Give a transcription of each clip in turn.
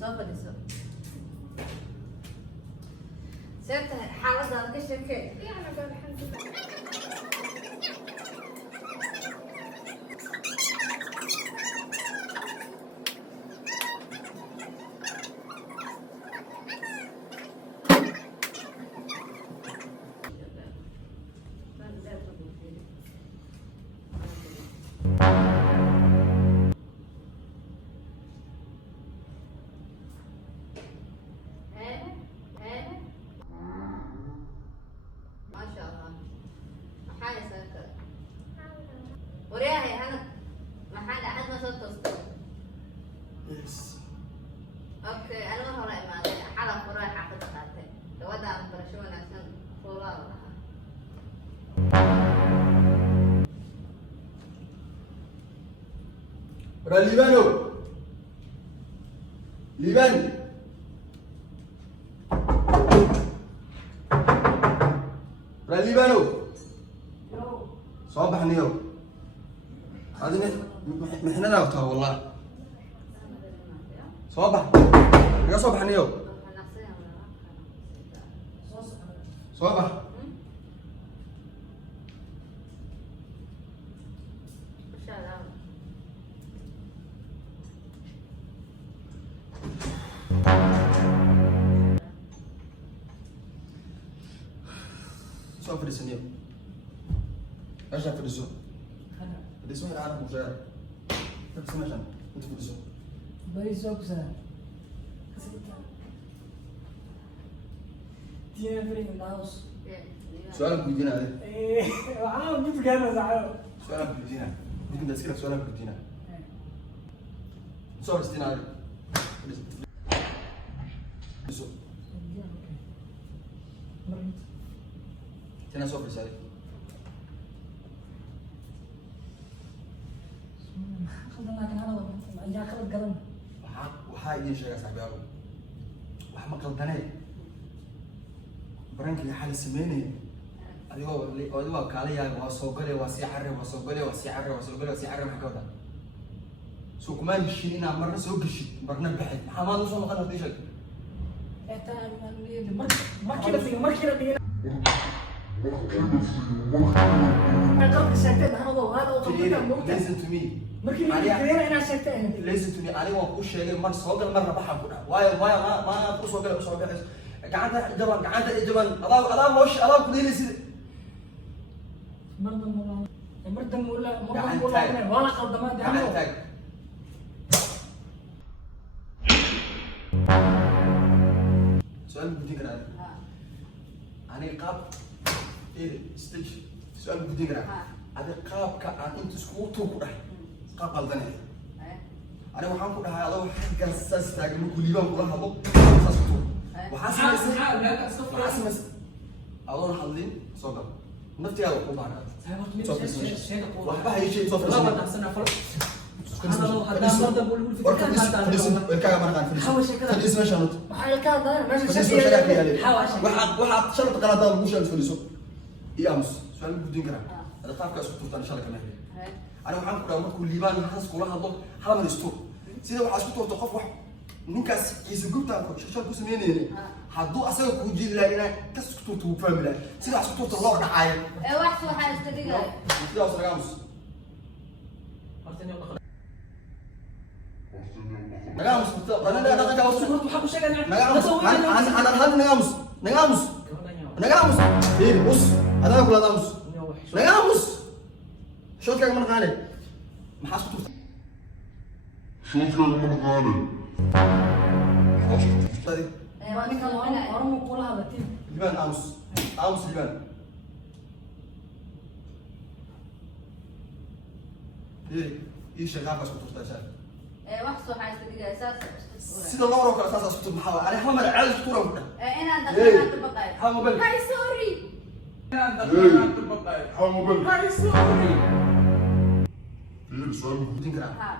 soo fadhiiso. Seebta xaaladaada ka sheekee. ورياهي أنا محل أحد ما صرت أصدق. Yes. أوكي أنا ما هو رأي ما ذي حلف وراي حافظ قاتل. لو وضع برشلونة عشان فورا Libano. Liban. Libano. صباح نيو. هذه محنا ناوتها والله. صباح. يا صباح نيو. صباح. صباح في السنيو. ايش في السوق؟ في السوق انا عارف مشاعر. تبسم عشان انت في السوق. بيسوق سنة. تيجي فريق الناس. سؤالك بيجينا عليه. إيه وعاو جيت كذا زعلو. سؤالك بيجينا. ممكن تسألك سؤالك بيجينا. سؤال استنى عليه. السوق. تنا سؤال بيسألك. خلنا لكن أنا يا خلد قلم. waxaa idin sheega saaxiibayaal wax ma qaldanay barankii xal sameeyay adigoo kaaliyaa waa soo galay waa si xarre waa soo galay waa si xarre waa soo galay waa si xarre maxaa ka wada soo kuma heshin ina marna soo gashid marna baxid maxaa ma soo noqon hadii sheeg أنت ما كده في ما كده في أنا قلت ساعتين أنا وهذا وطبعا موت listen to me مركي كثير أنا ساعتين listen to me أنا وأقول شيء مرة سoo gal marna baxa ku dhac waayo ma ku soo galay gacanta jaban adaa moosh adaa ku leeyahay مرة ولا ولا قدمات gacanta سؤال بدي أقرأ أنا قاب إيه ستيش سؤال بدي أقرأ هذا قاب كأن أنت سكوتو كده قاب غلطان أنا وحنا كده هذا واحد كان ساس تاجر من كل يوم كله هذا ساس كتو وحاسس أول حلين صدق نفتي هذا كوب أنا واحد هاي شيء صفر فليس ما شنط واحد شنط قناة مش الفليسو يا أمس سؤال بدي نقرأ هذا طاقة سكوت أنا شارك معه أنا وحنا كنا مركو الليبان حاس كلها هذا حرام الستور سيدا واحد سكوت تقف واحد نكاس يسقط تاكل شو كوسمين يعني حدو أسوي كوجي لا إنا كسكوت وفهم لا سيدا سكوت الله دعاية واحد استدقى يا أستاذ أمس نجامس أنا نجامس أنا نجامس إيه بص أنا أقول نجامس شو كذا من غالي ما حسبته شو كذا من غالي أنا كمان أرمو كلها بتيم لبنان أمس لبنان إيه شغال بس كنت تشتغل واحد صح استدقى أساس سيد الله وراك أساس أسكت محاول أنا حمر عيال كتورة مكنا أنا دخلت البقايا حمر بل هاي سوري حمو بل هاي سوري إيه سؤال بدي نقرأ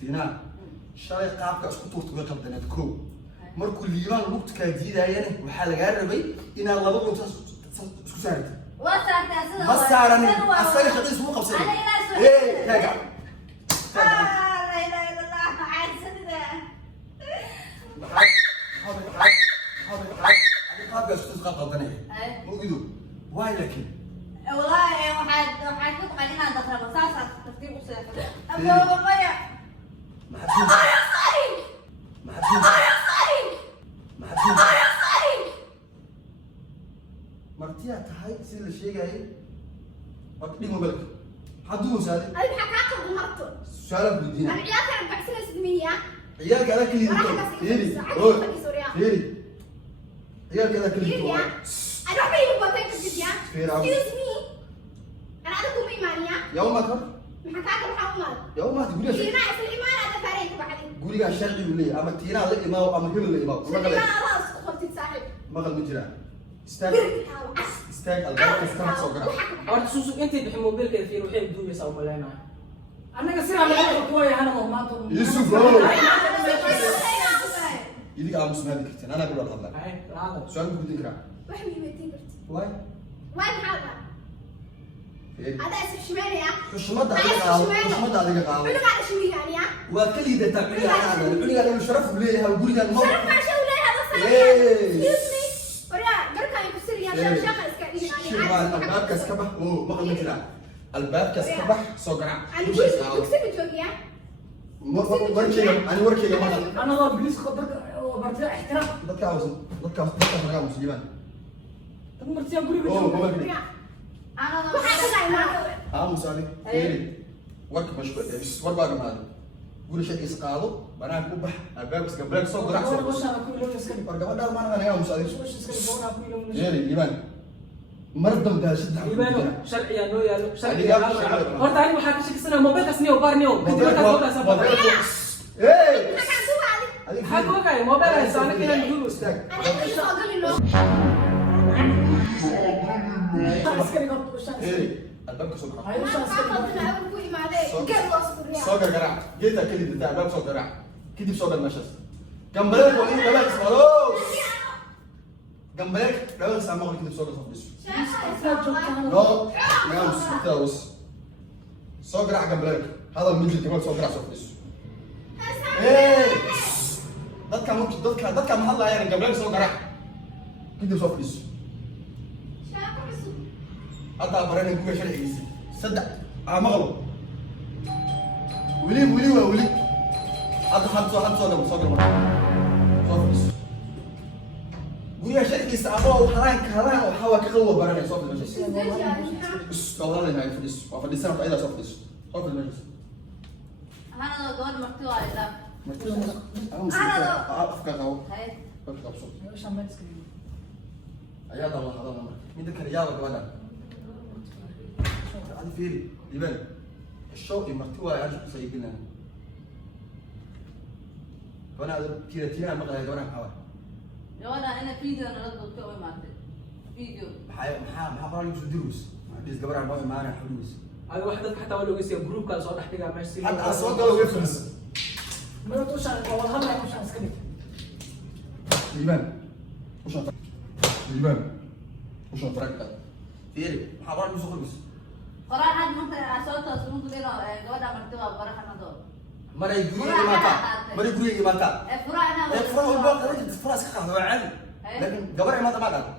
تينا شاي قابك أسكت وتقول قبضنا كو مركو اليوم الوقت كجديدة يعني وحال جربي إن الله بقول سكسرت وصارت أساس بس سعرني أسرع شخص مو قبصي أنا إلى إيه يا جماعة لا إله إلا الله عز لكن والله waxaad ku taqaan inaad dakhlo saasa tartiib u seexdo ababa maya ما حد ما حد ما حد مرتيا تهاي سيل الشيء جاي وقتي موبايلك حدو سالي أي بحكاك غلطت. سالف بالدين أنا عيالك أنا بحسن سدمية. عيالك هذا كل راح يوم بس هيري عادي خلي سوريا. هيري عيالك هذا كل هيري يوم يا. أنا بيجي بوتين كذي خير عم. Excuse me. أنا عندكم إيمانية. يوم ما كر بحكاك محمد. يوم ما تقولي كذي شيء ما أصل إيمان هذا فريق بعدين. قولي قاعد شغل ولا أما تينا على إمام أما هم اللي إمام ما شكلها قال الله خفت تصاحب. ما قال مجرى استاج برد حاول. استاج الباب كم صغيرة horta suusuq intay bixin mobilkeeda fiir waxay duubaysaa u maleynayo annaga sidaa laga kuwaya hana maanta يوسف يديك على مسمى هذه كتير أنا أقول لك هذا hay raada سؤال بدي أقرأ وحمي بيتي واي وين حالها؟ هذا اسم شمالي. وش مدى عليك قاو وش مدى عليك قاو منو قاعد شو يعني؟ وكل إذا تعبني هذا العلي قال الشرف بليها وقولي قال شرف ما شو ليه هذا صار. إيه. Excuse me. وريا بركة يفسر يا شغل اسكالي شو يعني. الباب كسكبح أوه ما قال مجرى الباب كسكبح صقرع أنا كيف تكسب جوجيا؟ وركي أنا وركي يا مدى أنا ضرب بليس خطرك وبرتاح احترام ذكاء ذكاء رقم مسلمان مرتي أقولي أوه ما بجوب قال أنا وحاجة زي ما. مسالي إيه ورك مشكلة بس وربع جمال قولي شيء يسقاله بنام كوبح الباب كسكبح صقرع أنا وش أنا كل يوم يسكني ورقم دار ما أنا يا مسالي وش يسكني بقول أنا كل يوم يالي ليبان مردم ده شد iibaano sharciya noo yaalo Adiga sharciga sharciga. horta aniga waxaa ka shakisana mobilkaas niyo baar niyo بدلك mobilkaas mobilkaas ايه حاجة سوى علي. maxaa ku ogaayo mobil haysa aniga inaan duubo استاك أنا إيش أقول له؟ يسكني قط وش أنا ايه الباب صقرع هاي وش أنا أنا يسكني أقول له ما عليه. قبل أصبر يا. صقر قرع جيت اكيد بتاع الباب صقرع كده بصقر المشهد جنبك وين بلاك خلاص جنبك لو سامع كده بصقر صف بس لا يا مستوس صقرع جنبك هذا المنجل كمان صقرع صف بس ايه dadka ma hadlaayaan gabdhaha soo garac kadib soo fadhiiso hadda baranay kuwa sharcigiisa saddex maqlo weli waa weli hadda soo dhabo soo galo soo fadhiiso guriga sharcigiisa adoo haraan waxaa waa ka qalwa baranay soo fadhiiso is dawladayna ay fadhiiso waa fadhiisana ayada soo fadhiiso soo fadhiiso أنا قول مرتي وايد afka qabo هاي afka qabso وش أنا يسكني ayaa daba hadalna marka midda kale yaaba gabadha adi fiiri liban الشوقي مرتي waa aad ku saydina wana tira maqlay gabadha maxaa جوانا أنا فيديو أنا رد قلت ما أدري فيديو maxaa qoran isu dirus hadis gabadha ma imaana xuluus adiga wax dadka xataa waa la ogeysiya groupka soo dhex dhigaa meesha si hadda soo galo way fadhiis مرات وش أنا والله هلا وش أنا يسكني liban وش فرق fiiri maxaa qoran isu khulus قرآن حد ممكن أصوات أصوات كده جوانا مرتي وبرا خنا دور maray guriga imaata فرع أنا furaha walba qadada furaha iska qaado waa caadi laakiin gabadha imaata ma qaado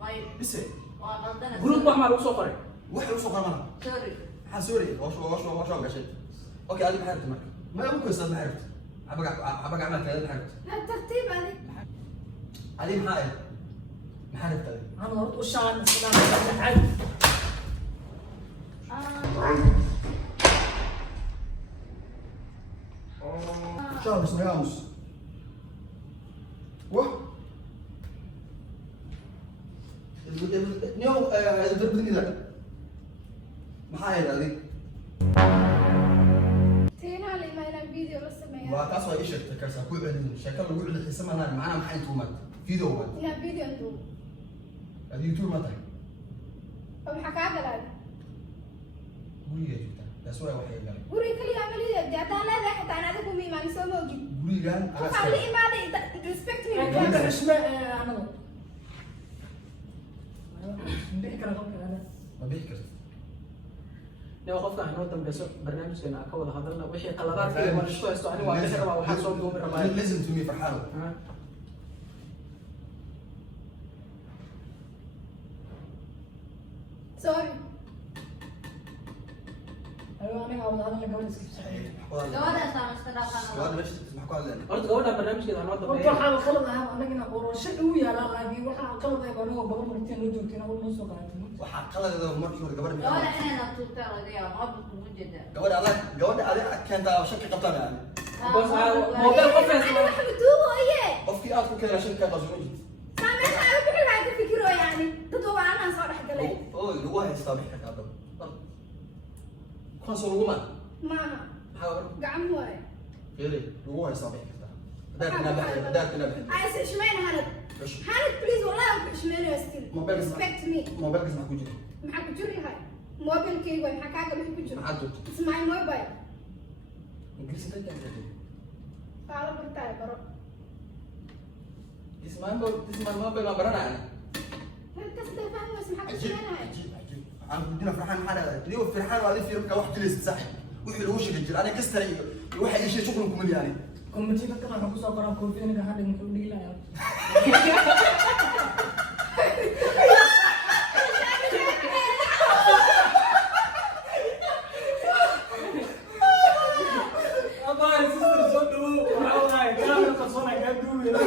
ما bise وغلطنا group wax maa lagu soo qoray waxa u soo qarmana سوري maxaa sooray waa gashay okay adiga maxay rabtay marka ma ugu koysad maxay rabtay xabaga camalka adiga maxay rabtay الترتيب علي. adiga maxaa maxaa rabtay أنا مرات وش أنا يسكني عادي شهر بس ناموس واه اليوم الدرب كذا maxaa yeelay adiga تينا لي ما ينام فيديو بس ما ينام. waa taas waa ii sheegtay karsaa ku celin sheeko lagu celi xiisa ma lahayn macnaha maxay intuu maad video maad ينام فيديو أنتو. adi youtube ma tahay وبحكاك لك. guriga joogtaa taas waa waxay galay وري كل يوم اللي يدي أنا لا حتى أنا أديكم مين ما نسوي موجود. gurigan خلي إيماني respect me. أنا إيش ما أنا بحكي أنا ma bixi kartid niyo qofka aan noo dambeyso barnaamijkeena aan ka wada hadalna wixii qaladaadka iyo waan isku haysto aniga waa bixi rabaa waxaa soo duubi rabaa listen to me farxaano gabadha iska socday. gabadhaas aan iska dhaqan gabadha meesha maxaa ku hadleen horta gabadha barnaamijkeeda anoo Horta dambeeya waxaa qalad ah anagina qorasho uu yaalaa laakiin waxaa qalad ah anagoo gabar martiin loo joogtiin oo noo soo qaatay. waxaa qaladeeda markii hore gabadha gabadha inayna tuugtaa laga yaabo maba kugu jeeda gabadha adig keentaa shaki qabtaan yani bas mobile qofkaas أنا واحد متوبة إيه qofkii aad ku keena shaki kaa qaso ma jirto سامع أنا بحر هاي تفكروا يعني تطوع أنا صالح قليل oo lagu haystaa bixi kaa dab kuwaas oo lagu maan ما maxaa قعم هو fiiri lagu haystaa bixi kartaa hadaarkina bixi عايز إشمعنى هند هند بليز والله إشمعنى يا ستيل موبايل respect me موبايلkiis maxaa ku jira maxaa ku jiri hay mobil kayga maxaa kaaga bixi ku jiro maxaa joogta it's my mobile ingiriisi dadka intee qaala bartaay baro ismaan mobile baan baranaya hal kasta fahmaysa maxaa ku عجيب jiraanay عجيب عجيب عم بدينا فرحان معنا اليوم فرحان وهذه في ربكه واحد جلس صح وحي لو وجهك الجيل انا كسر واحد يشيل شغلكم يعني Komitiga kan waxaan kusoo qoraa koofiyada hadhin muxuu dhigilayaa. Abaa sister soo dhawo waxa waaye kaamira qarsoon ay ka duubay. Ma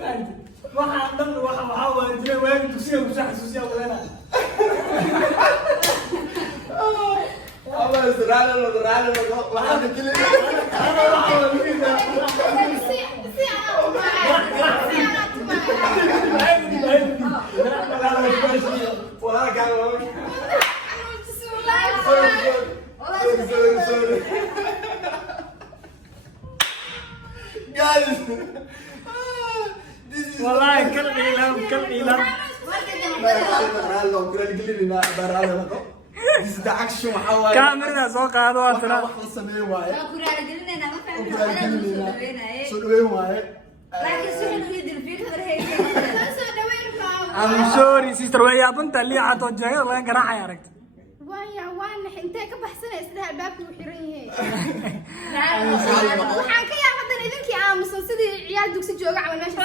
fahanti. Waxa dhan waxa waa jiray waagi dugsiga ku xasuusiya walaana. اما زرعنا واحد كل Ana waxa waa dhigilayaa. ولا كان سوري guys this is Wallahi kal ilam. لو كنا نقلنا برا this is the action حوالي Kaamirada soo qaado waa tira. wax la sameeyo waaye waa ku raaligelinayna ma fahmi Ku raaligelinayna. soo dhaweyn waaye laakiin si xun ugu dilfiin hore heeyay soo dhaweyn kaa I'm sorry sister way yaabanta liicato jeeyo laga garaacay aragtay. waan intee ka baxsanay sida albaabku u xiran yahay raali waxaan ka yaab hadan idinkii aamusan sidii ciyaal dugsi jooga camal meesha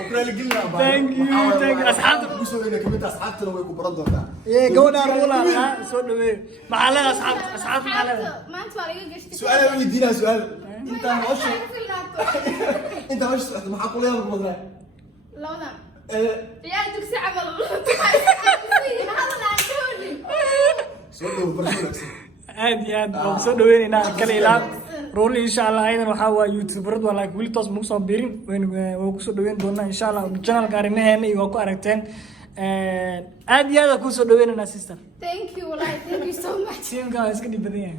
وكنا نقلنا Thank you. أصحابك. بسوينا كمية أصحابنا ويكون برضه Ee gabadha ruula soo dhaweey. Maxaa la asxaab maxaa la. maanta waa laga gashtay سؤال يدينا سؤال انت هوش filnaato انت هوش ما حقول لها بالمضرع labadan ايه ciyaal dugsi camal hadal aan joogin سؤال برشلونة aad iyo aad waan soo dhaweynaynaa kale ilaab ruul insha Allah aydan waxa waa youtuberad waa laakiin wili toos mugu soo biirin waan ku soo dhaweyn doonaa insha Allah channelka arimaheena iyo waa ku aragteen aad iyo aad ku soo dhaweynaynaa sister thank you wallahi thank you so much teamka iska dhibadan yahay